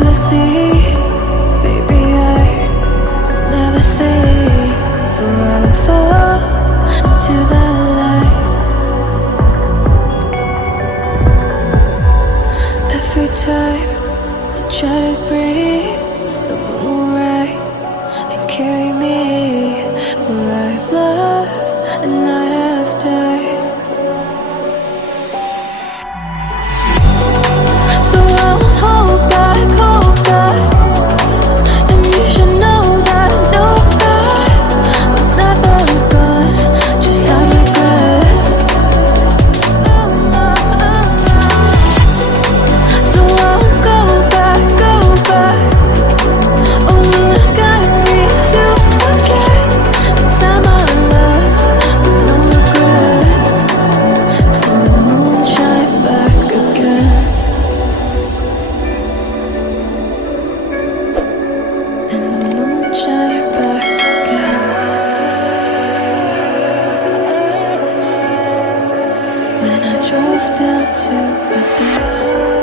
the sea. Baby, I never say, for I will fall into the light. Every time I try to breathe, the moon will rise and carry me where I've loved and I have died. So I won't hold back, and you should know that what's never gone just had regrets. So I won't go back. Oh, you done got me to forget the time I lost with no regrets. And the moon shine back again. And the moon shine back again. When I drove down to my base.